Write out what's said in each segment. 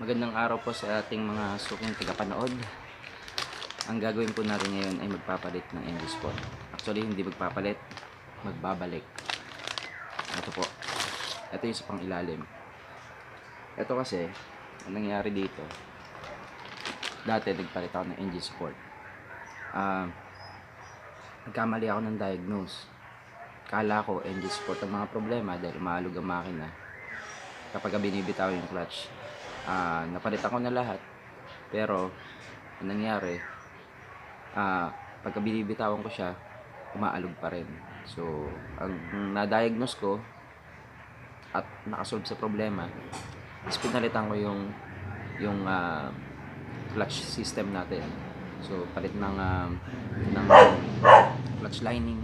Magandang araw po sa ating mga suking tagapanood. Ang gagawin po natin ngayon ay magpapalit ng engine spot. Actually, hindi magpapalit, magbabalik. Ito po. Ito yung sa pang ilalim. Ito kasi, ang nangyari dito, dati nagpalit ako ng engine spot. Nagkamali ako ng diagnose. Kala ko engine spot ang mga problema dahil umaalog ang makina kapag binibitaw yung clutch. Napalitan ko na lahat, pero ang nangyari, pagka binibitawan ko siya, umaalog pa rin. So ang na-diagnose ko at nakasolve sa problema is pinalitan ko yung clutch system natin. So palit ng clutch lining,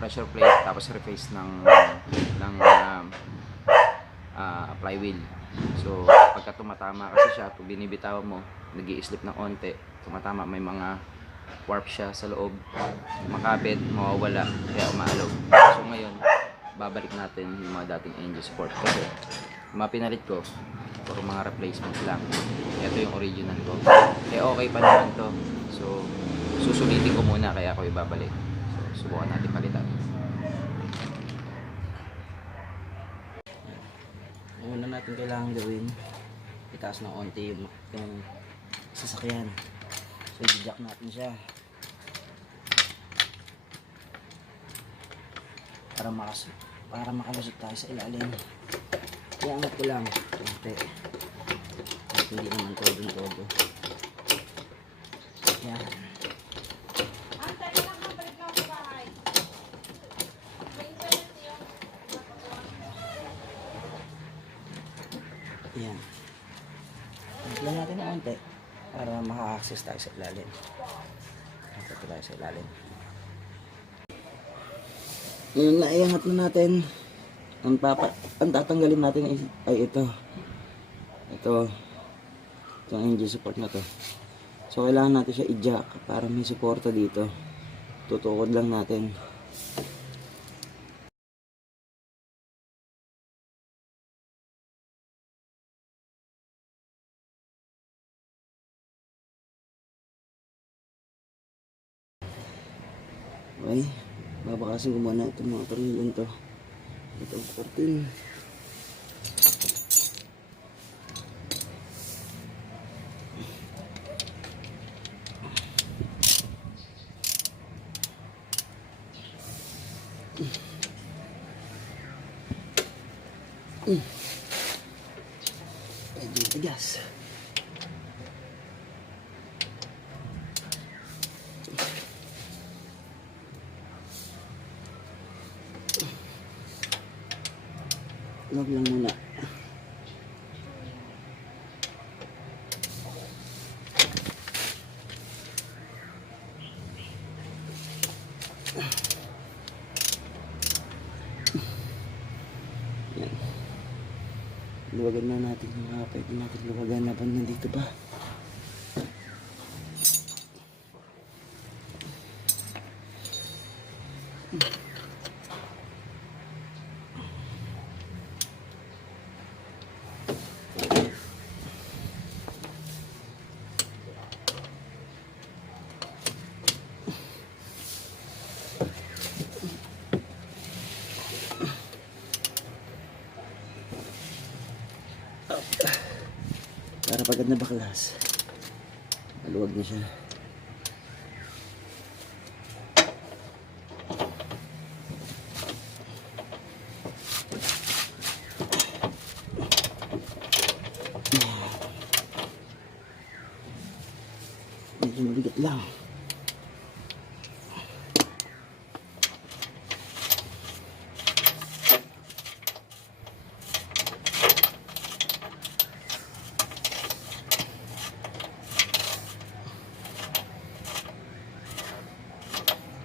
pressure plate, tapos reface ng flywheel. So pagka tumatama kasi siya, pag binibitawan mo, nag-i-slip ng onte, tumatama, may mga warp siya sa loob, makapit, mawawala, kaya umaalog. So ngayon, babalik natin yung mga dating engine support kasi mga pinalit ko for mga replacement lang. Ito yung original ko, kaya okay pa naman to. So susulitin ko muna, kaya ako ibabalik. So subukan natin palitan. Una natin kailangan gawin, itaas ng onti yung sasakyan. So i-jack natin siya para makalusot tayo sa ilalim. Iangat ko lang konti, hindi naman todo. Yan. Yan. Lagyan natin ng onte para maka-access tayo sa ilalim. Ito tayo sa ilalim. Ngayon, naiangat na natin. Ang tatanggalin natin ay ito. Itong engine support na to. So, kailangan natin siya i-jack para may suporta dito. Tutukod lang natin. Okay, babakasin ko muna itong mga tornilyo to. Itong 14. Medyo tigas. Log lang muna. Yan. Luwagan na natin yung mga pwede natin luwagan na nandito ba. Para pagod na baklas, maluwag na siya. Medyo mabigat lang.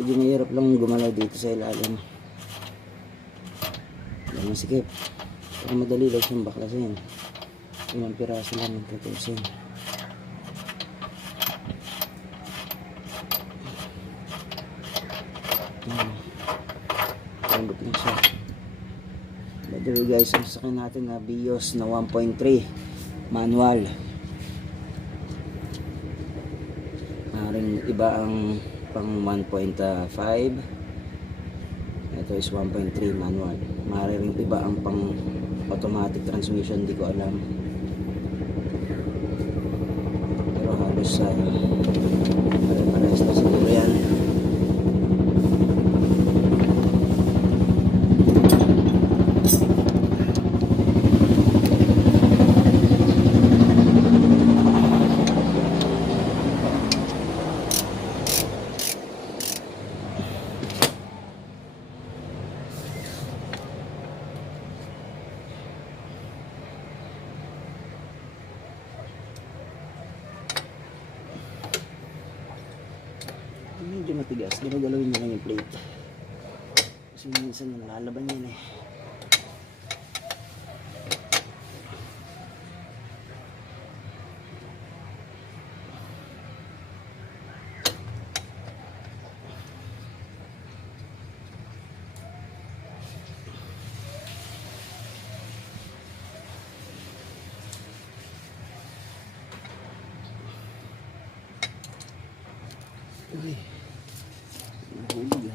Medyo mahirap lang gumalaw dito sa ilalim. Hindi masikip. Pero madali lang siyang baklasin. 5 piraso lang yung tutusin. Lambot lang siya. By the way guys, ang sasakyan natin na Vios na 1.3. manual. Maaaring iba ang pang 1.5. Ito is 1.3 manual. Maaaring iba ang pang automatic transmission, di ko alam. Pero halos pare-parehas na siguro yan. Medyo matigas, galaw-galawin mo lang yung plate kasi minsan nalalaban yan eh. Uy, nahulog eh.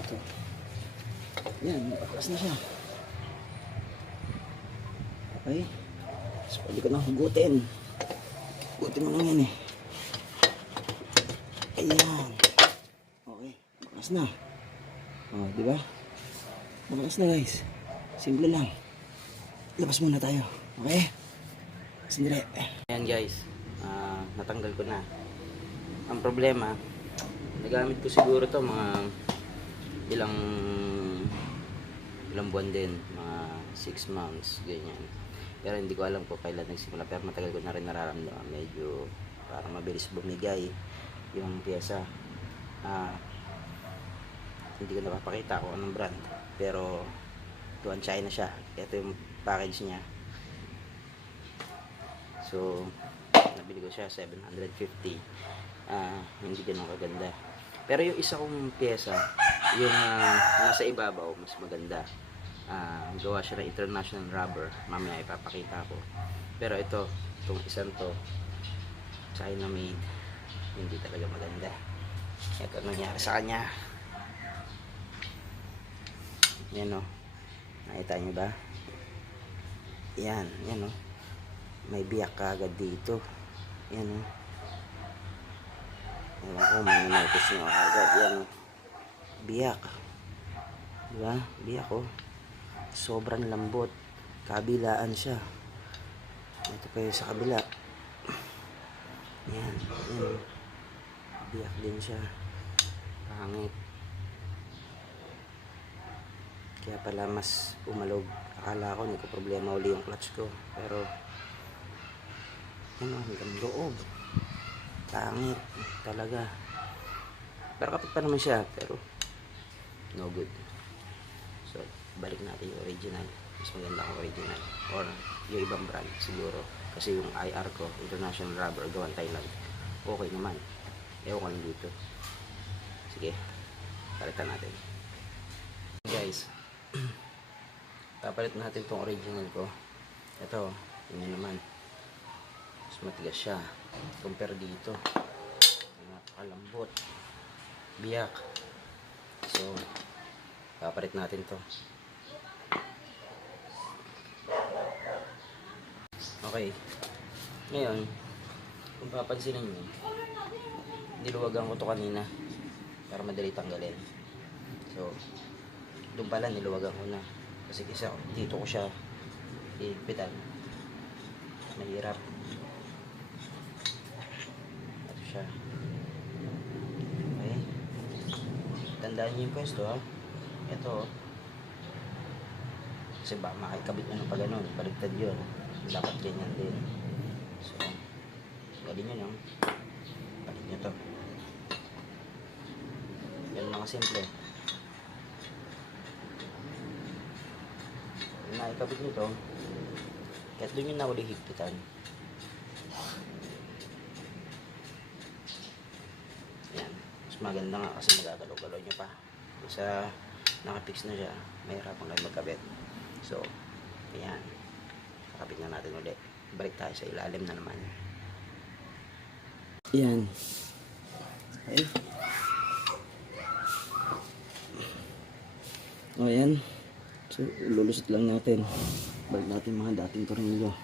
Ito. Yan, nakaklas na siya. Okay. So, pwede ko na hugutin. Hugutin mo lang yan eh. Ayan. Okay. Bakas na. O, diba? Bakas na guys. Simple lang. Labas muna tayo. Okay? Sindire. Ayan guys. Natanggal ko na. Ang problema, nagamit ko siguro to mga ilang buwan din. Mga 6 months. Ganyan. Pero hindi ko alam kung kailan nagsimula, pero matagal ko na rin nararamdaman medyo parang mabilis bumigay yung pyesa. Hindi ko napapakita kung anong brand, pero tuwan China siya. Ito yung package niya. So nabili ko siya 750. Hindi ganun kaganda, pero yung isa kong pyesa, yung nasa ibabaw, mas maganda. Gawa siya ng international rubber, mamaya ipapakita ko. Pero itong isang to, China made, hindi talaga maganda. Ito nangyari sa kanya. Yan o, nakita nyo ba? Yan o, may biyak kagad dito. Yan o, ewan ko, may notice nyo agad. Yan o, biyak, diba? Biyak o, sobrang lambot. Kabilaan siya. Ito pa yung sa kabila. Yan. Biyak din siya. Pangit. Kaya pala mas umalog. Akala ko hindi ko problema uli yung clutch ko. Pero yan, hanggang loob. Pangit talaga. Pero kapit pa naman siya. Pero no good. So balik natin yung original. Mas maganda ang original or yung ibang brand siguro, kasi yung IR ko, international rubber, gawan Thailand, okay naman. Ewan ko lang dito. Sige, palitan natin guys. Papalit natin tong original ko. Ito, yun naman, mas matigas siya compare dito. Napakalambot, biyak. So papalit natin to. Okay. Ngayon, kung papansinin nyo, niluwagan ko to kanina para madali tanggalin. So, doon pala niluwagan ko na. Kasi dito ko siya ipitan. Mahirap. Ito siya. Okay. Tandaan nyo yung pwesto ha. Ito. Kasi ba makikabit nyo ng pag-ganon. Baligtad yun. Dapat ganyan din. So, galing nyo no. Palit nyo to. Yan mga simple. kakabit nito, kahit doon yung nahuli higpitan. Yan. Mas maganda nga kasi magagalaw-galaw nyo pa. Sa nakapix na siya, mahirapan kayo magkabit. So, ayan. Kakabit na natin ulit. Balik tayo sa ilalim na naman. Ayan. Okay. O, ayan. So, lulusot lang natin. Balik natin mga dating tornilyo.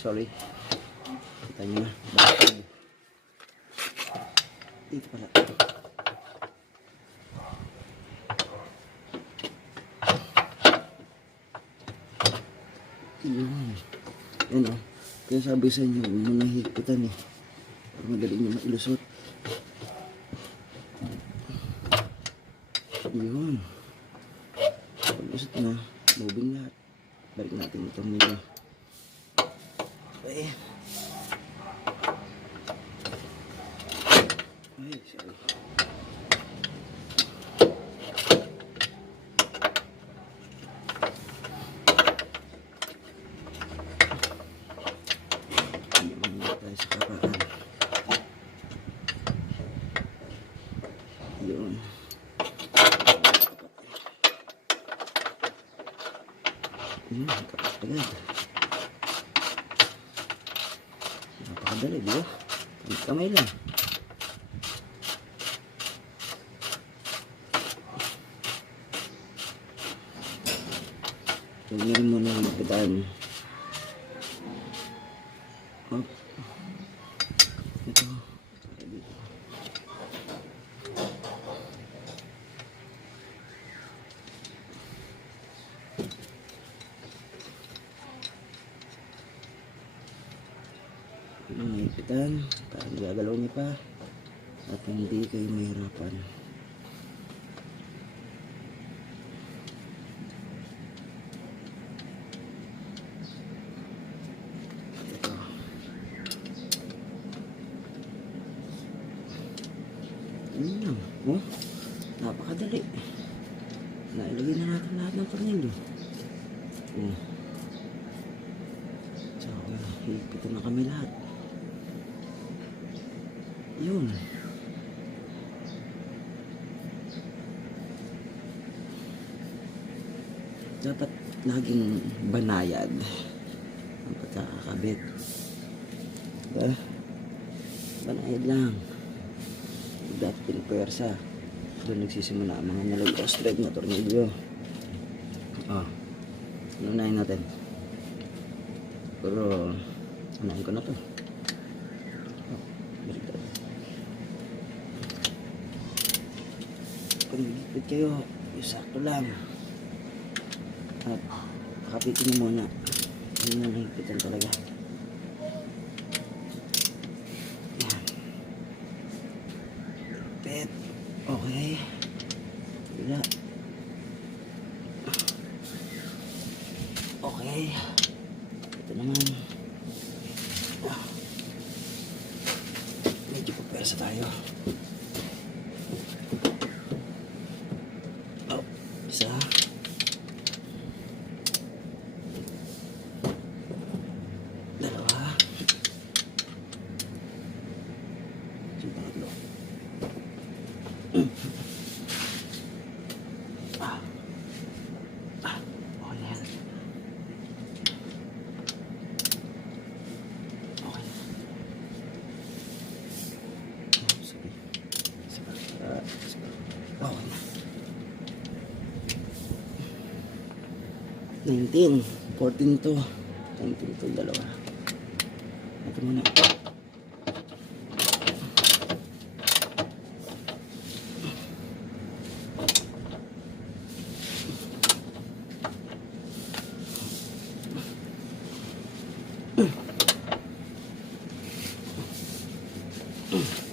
Sorry. Kita nyo na. Bakit? Dito pala. Yun. Yan o. Kaya sabi sa inyo, huwag mo nang higpitan eh. Para madali nyo mailusot. Yun. Pag-lusot na, moving lahat. Balik natin itong nila. Okay. Ay, sorry. Hindi tayo sa kapaan. Yun. Yun, kapas agad. Napakadali, di ba? Kamay lang. Huwag na rin muna higpitan. Oh. Ito. Higpitan. Parang gagalaw niya pa. At hindi kayo mahirapan. Yun lang. Oh, napakadali. Nailagay na natin lahat ng tornilyo. Oh. So, higpitan na kami lahat. Yun. Dapat laging banayad ang pagkakakabit. Diba? Banayad lang. Dapat pinipwersa. Doon nagsisimula ang mga nalagos-straight na tornilyo. Oh. Unahin natin. Pero unahin ko na to. Oh, baliktad. Kung higpit kayo, sakto lang. At kapitin nyo muna. Hindi mo nahigpitan talaga. Yan. Higpit. Okay. Wala. Okay. Ito naman. Medyo pagpersa tayo. Oh, isa. Dalawa. Yung pangatlo. Okay na yan. Okay na. Sige. Okay na. 19. 14 to. 19 to, dalawa. Ito muna.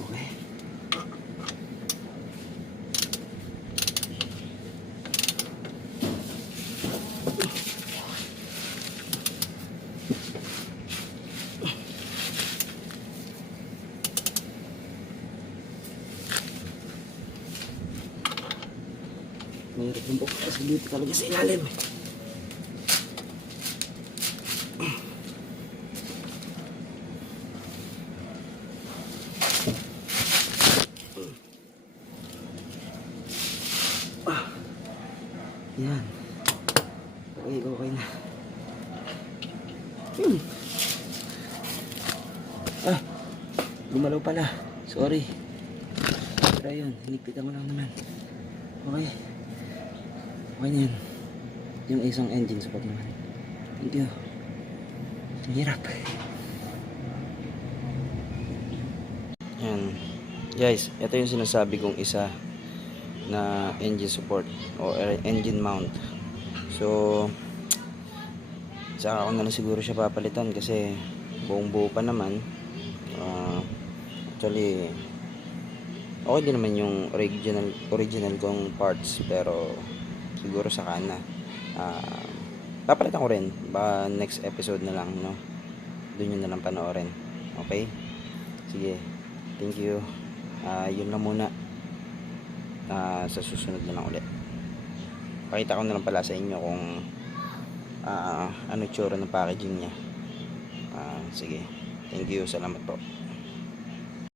Okay. Mahirap yung buka kasi dito talaga sa ilalim. Yan. Okay, okay na. Gumalaw pala. Sorry. Pero yun, hinigpitan ko lang naman. Okay. Okay na yun. Yung isang engine support naman. Thank you. Ang hirap. Yan. Guys, ito yung sinasabi kong isa na engine support o engine mount. So, saka ako na lang siguro siya papalitan kasi buong buo pa naman. Actually, okay din naman yung original kong parts, pero siguro saka na. Papalitan ko rin. Baka next episode na lang, no? Doon yun na lang panoorin. Okay? Sige. Thank you. Yun lang muna. Sa susunod na lang ulit. Pakita ko na lang pala sa inyo kung ano tsura ng packaging niya. Sige. Thank you. Salamat po.